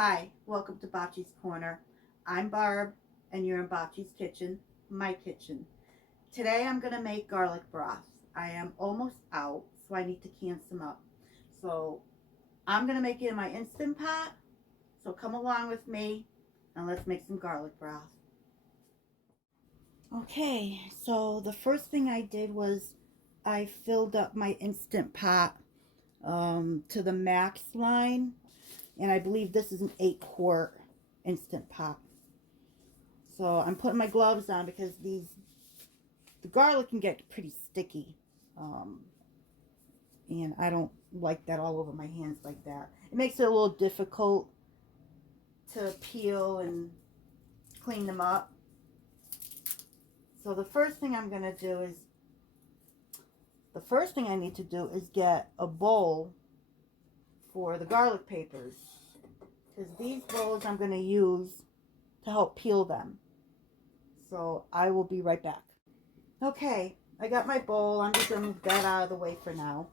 Hi, welcome to Bocce's Corner. I'm Barb, and you're in Bocce's kitchen, my kitchen. Today I'm going to make garlic broth. I am almost out, so I need to can some up. So I'm going to make it in my Instant Pot, so come along with me, and let's make some garlic broth. Okay, so the first thing I did was I filled up my Instant Pot to the max line. And I believe this is an 8-quart Instant Pot. So I'm putting my gloves on because the garlic can get pretty sticky. And I don't like that all over my hands like that. It makes it a little difficult to peel and clean them up. So the first thing I need to do is get a bowl for the garlic papers, because these bowls I'm going to use to help peel them. So I will be right back. Okay, I got my bowl. I'm just going to move that out of the way for now.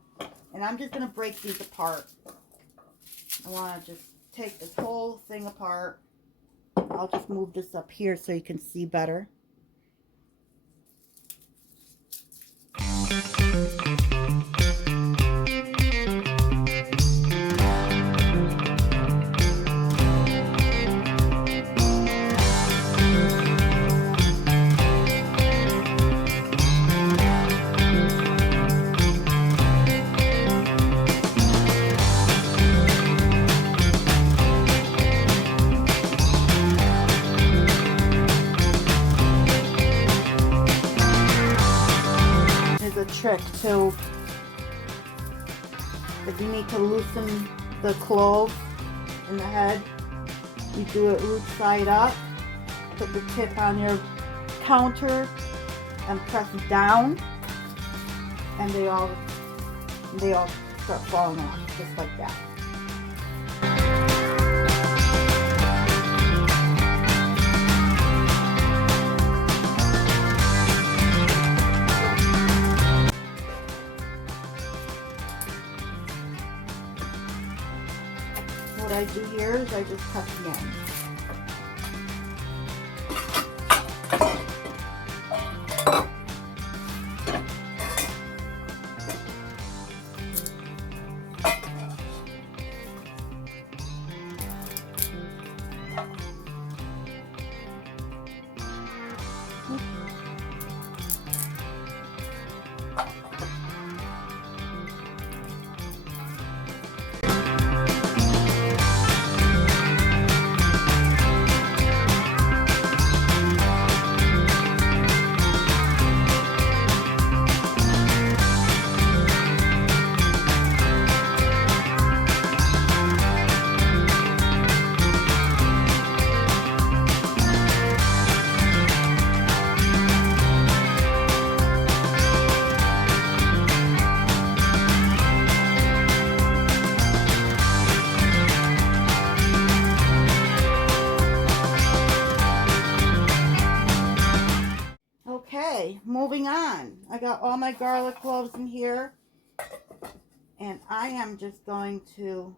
And I'm just going to break these apart. I want to just take this whole thing apart. I'll just move this up here so you can see better. Trick too, if you need to loosen the clove in the head, you do it root side up, put the tip on your counter and press down, and they all start falling off just like that. What I do here is I just cut the ends. Okay, moving on. I got all my garlic cloves in here, and I am just going to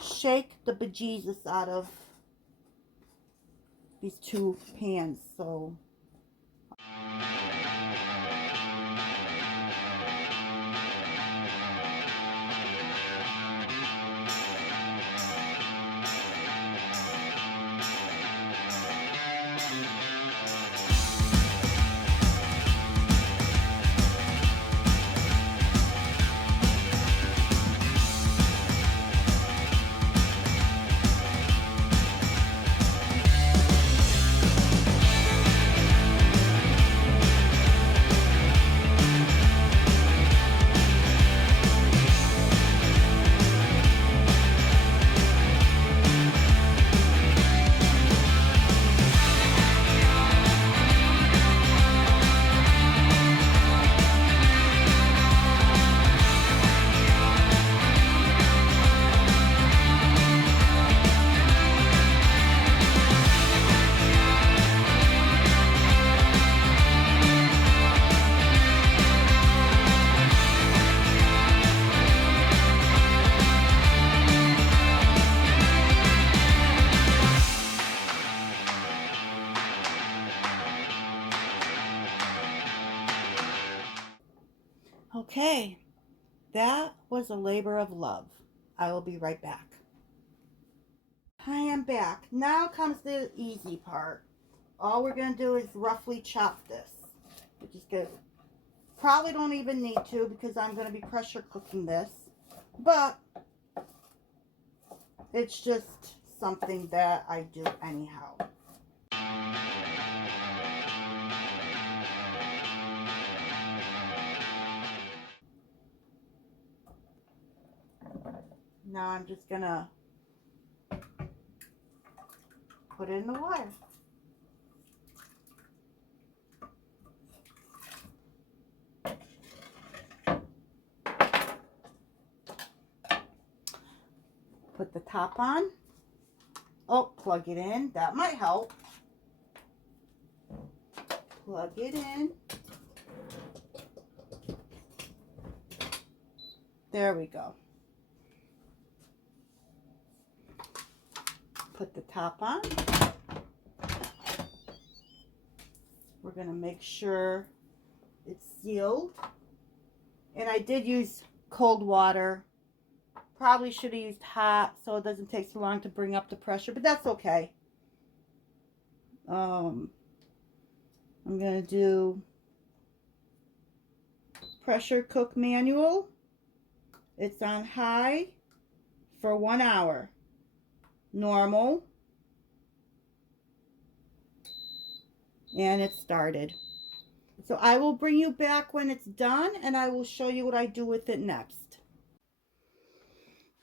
shake the bejesus out of these two pans. So Okay, that was a labor of love. I will be right back. I am back. Now comes the easy part. All we're going to do is roughly chop this, which is good. Probably don't even need to because I'm going to be pressure cooking this, but it's just something that I do anyhow. Now I'm just going to put it in the water. Put the top on. Oh, plug it in. That might help. Plug it in. There we go. Put the top on. We're going to make sure it's sealed. And I did use cold water. Probably should have used hot so it doesn't take so long to bring up the pressure, but that's okay. I'm going to do pressure cook manual. It's on high for 1 hour. Normal. And it started. So I will bring you back when it's done and I will show you what I do with it next.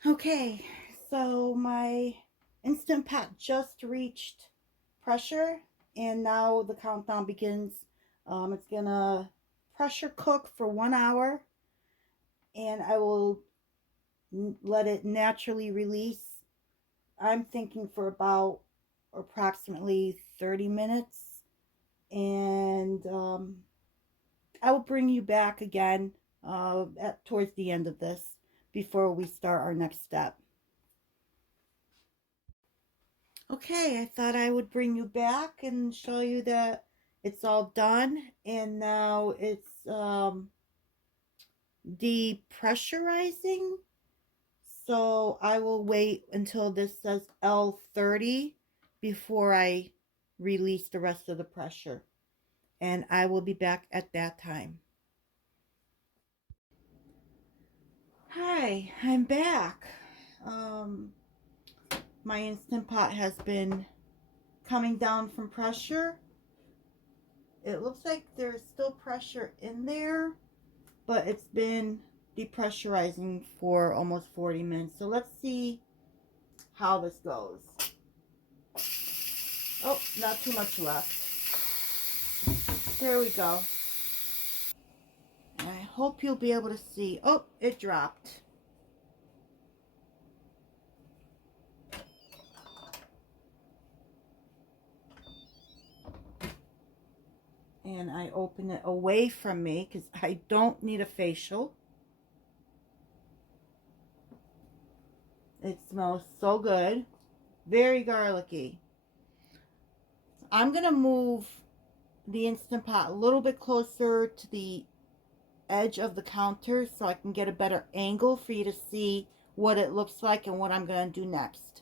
Okay, so my Instant Pot just reached pressure and now the countdown begins. It's gonna pressure cook for 1 hour and I will let it naturally release. I'm thinking for about approximately 30 minutes and I will bring you back again towards the end of this before we start our next step. Okay, I thought I would bring you back and show you that it's all done and now it's depressurizing. So I will wait until this says L30 before I release the rest of the pressure. And I will be back at that time. Hi, I'm back. My Instant Pot has been coming down from pressure. It looks like there's still pressure in there, but it's been depressurizing for almost 40 minutes. So let's see how this goes. Oh, not too much left. There we go. And I hope you'll be able to see. Oh, it dropped. And I open it away from me because I don't need a facial. It smells so good. Very garlicky. I'm going to move the Instant Pot a little bit closer to the edge of the counter so I can get a better angle for you to see what it looks like and what I'm going to do next.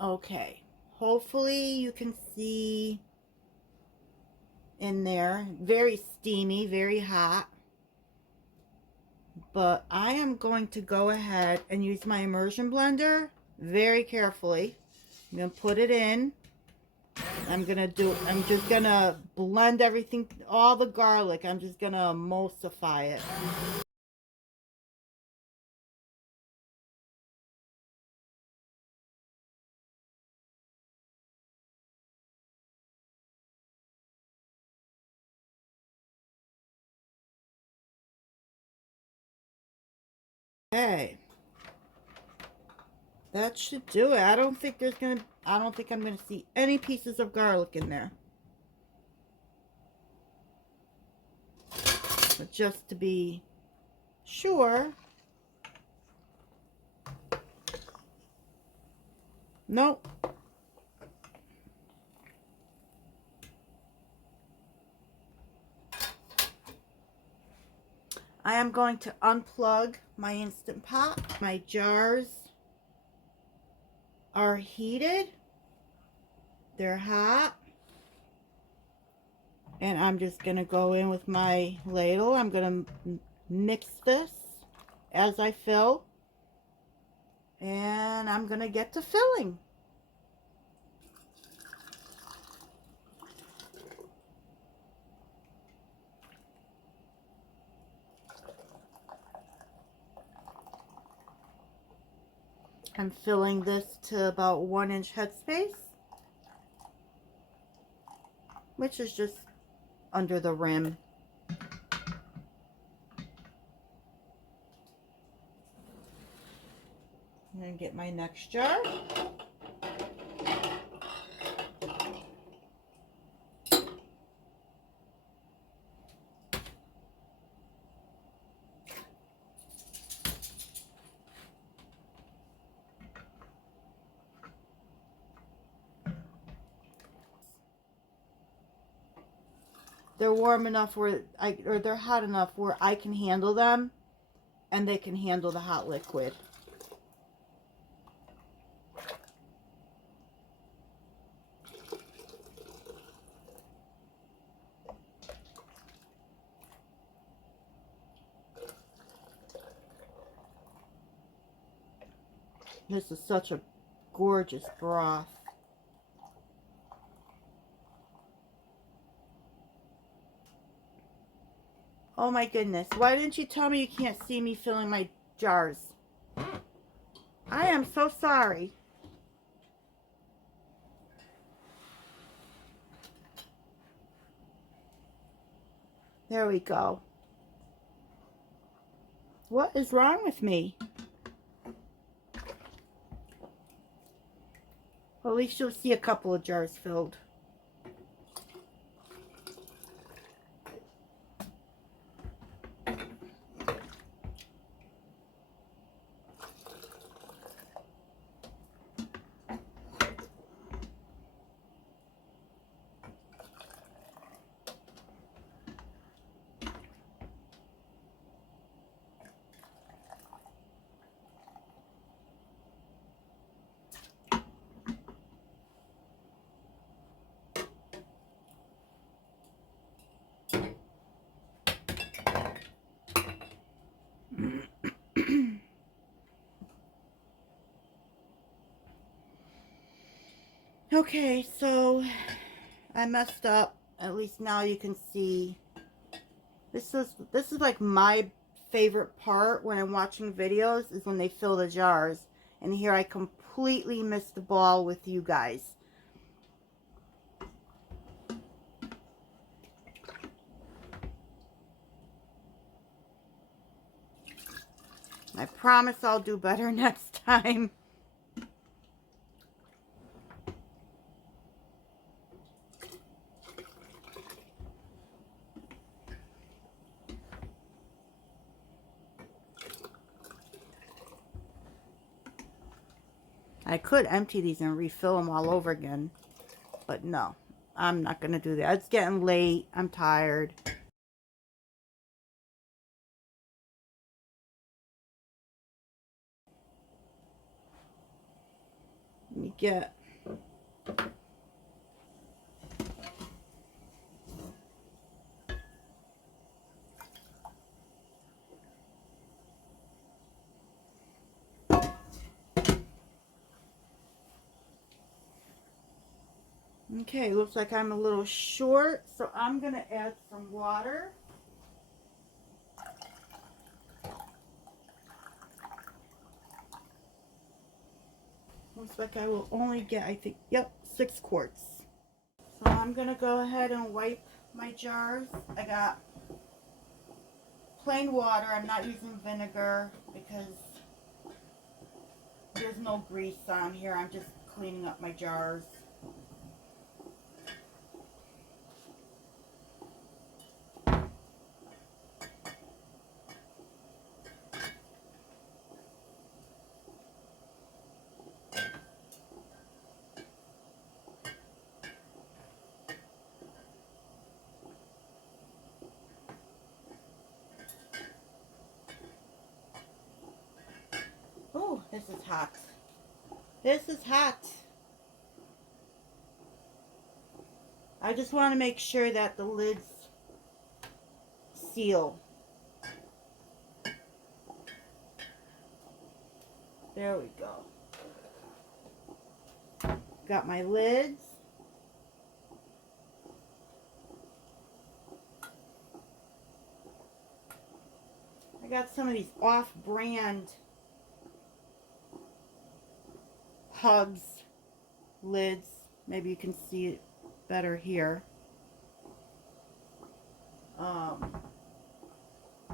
Okay. Hopefully you can see in there. Very steamy, very hot. But I am going to go ahead and use my immersion blender very carefully. I'm going to put it in. I'm just going to blend everything, all the garlic. I'm just going to emulsify it. Okay. That should do it. I don't think I'm gonna see any pieces of garlic in there. But just to be sure. Nope. I am going to unplug my Instant Pot. My jars are heated. They're hot. And I'm just going to go in with my ladle. I'm going to mix this as I fill. And I'm going to get to filling. I'm filling this to about 1-inch headspace, which is just under the rim. I'm going to get my next jar. They're warm enough where or they're hot enough where I can handle them and they can handle the hot liquid. This is such a gorgeous broth. Oh my goodness. Why didn't you tell me you can't see me filling my jars? I am so sorry. There we go. What is wrong with me? Well, at least you'll see a couple of jars filled. Okay, so I messed up. At least now you can see. This is like my favorite part when I'm watching videos is when they fill the jars. And here I completely missed the ball with you guys. I promise I'll do better next time. I could empty these and refill them all over again, but no, I'm not going to do that. It's getting late. I'm tired. Let me get... Okay, looks like I'm a little short, so I'm going to add some water. Looks like I will only get, I think, yep, 6 quarts. So I'm going to go ahead and wipe my jars. I got plain water. I'm not using vinegar because there's no grease on here. I'm just cleaning up my jars. hot. This is hot. I just want to make sure that the lids seal. There we go. Got my lids. I got some of these off-brand Hugs lids. Maybe you can see it better here.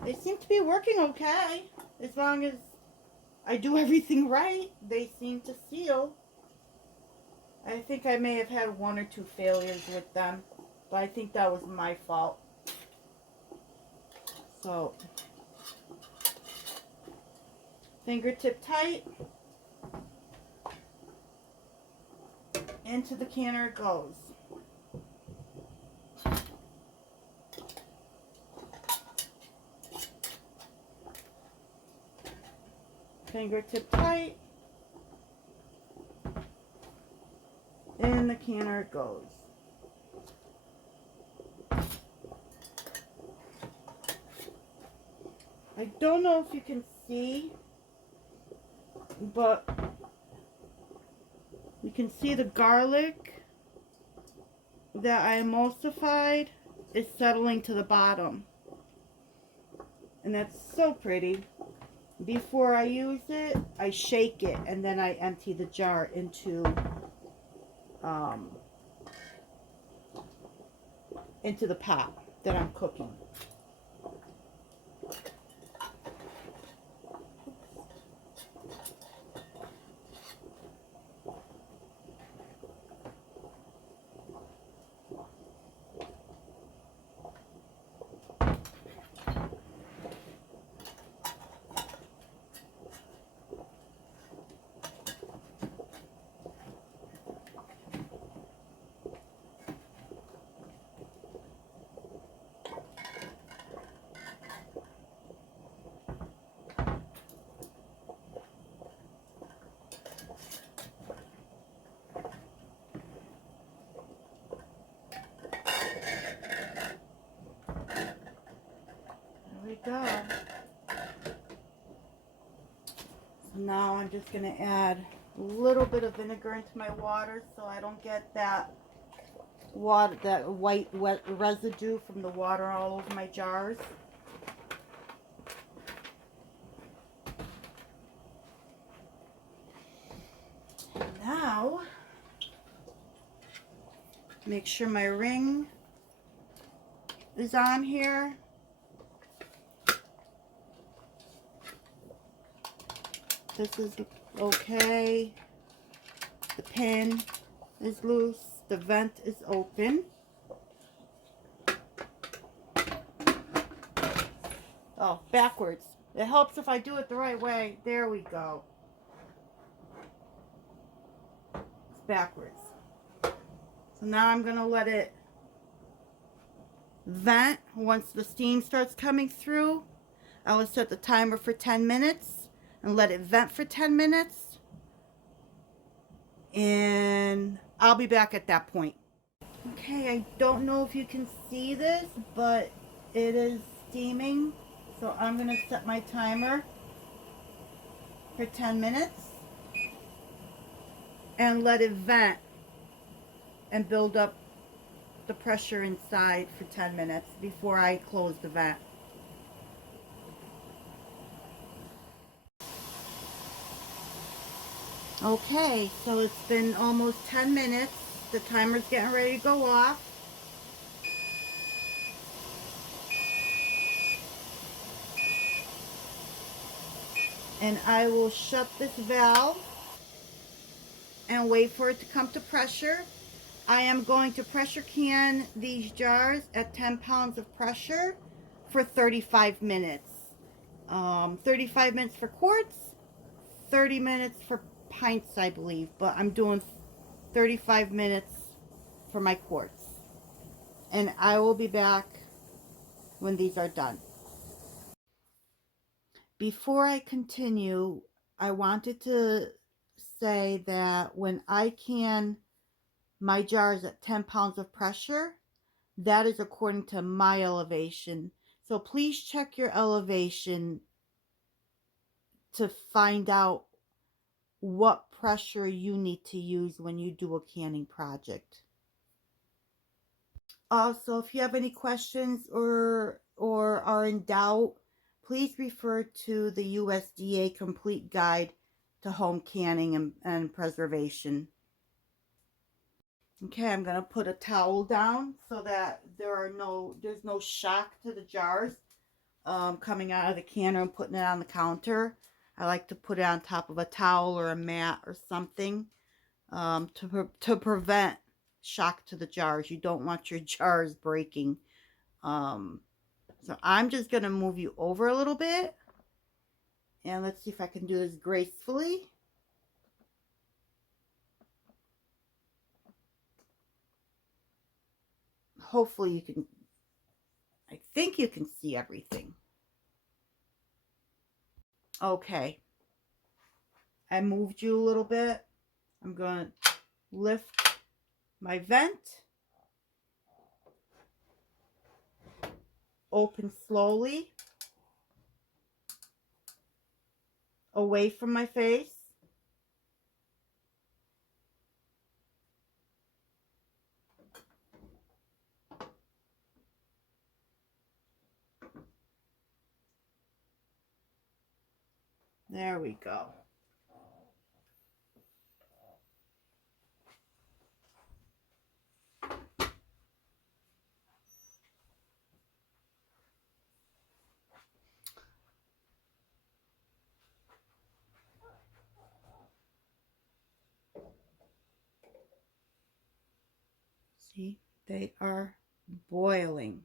They seem to be working okay. As long as I do everything right, they seem to seal. I think I may have had 1 or 2 failures with them, but I think that was my fault. So, fingertip tight. Into the canner it goes. Fingertip tight. In the canner it goes. I don't know if you can see, but you can see the garlic that I emulsified is settling to the bottom. And that's so pretty. Before I use it, I shake it and then I empty the jar into the pot that I'm cooking. Go. So now I'm just going to add a little bit of vinegar into my water so I don't get that water, that white wet residue from the water all over my jars. And now make sure my ring is on here. This is okay. The pin is loose. The vent is open. Oh, backwards. It helps if I do it the right way. There we go. It's backwards. So now I'm going to let it vent. Once the steam starts coming through, I will set the timer for 10 minutes. And let it vent for 10 minutes. And I'll be back at that point. Okay, I don't know if you can see this, but it is steaming. So I'm going to set my timer for 10 minutes. And let it vent and build up the pressure inside for 10 minutes before I close the vent. Okay, so it's been almost 10 minutes. The timer's getting ready to go off. And I will shut this valve and wait for it to come to pressure. I am going to pressure can these jars at 10 pounds of pressure for 35 minutes. 35 minutes for quarts, 30 minutes for pints, I believe, but I'm doing 35 minutes for my quarts. And I will be back when these are done. Before I continue, I wanted to say that when I can my jars at 10 pounds of pressure, that is according to my elevation. So please check your elevation to find out what pressure you need to use when you do a canning project. Also, if you have any questions or are in doubt, please refer to the USDA Complete Guide to Home Canning and Preservation. Okay, I'm going to put a towel down so that there's no shock to the jars coming out of the canner and putting it on the counter. I like to put it on top of a towel or a mat or something to prevent shock to the jars. You don't want your jars breaking. So I'm just going to move you over a little bit. And let's see if I can do this gracefully. Hopefully you can, I think you can see everything. Okay. I moved you a little bit. I'm going to lift my vent. Open slowly. Away from my face. There we go. See, they are boiling.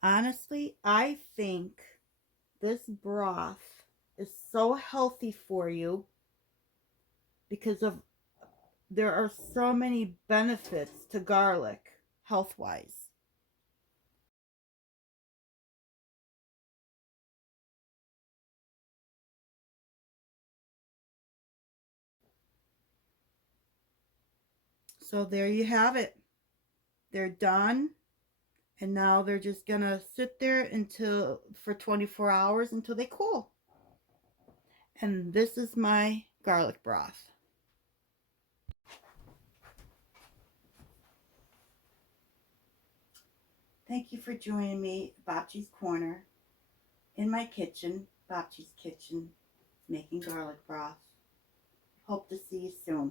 Honestly, I think this broth is so healthy for you because there are so many benefits to garlic health-wise. So there you have it. They're done. And now they're just going to sit there for 24 hours until they cool. And this is my garlic broth. Thank you for joining me at Babchi's Corner in my kitchen, Babchi's Kitchen, making garlic broth. Hope to see you soon.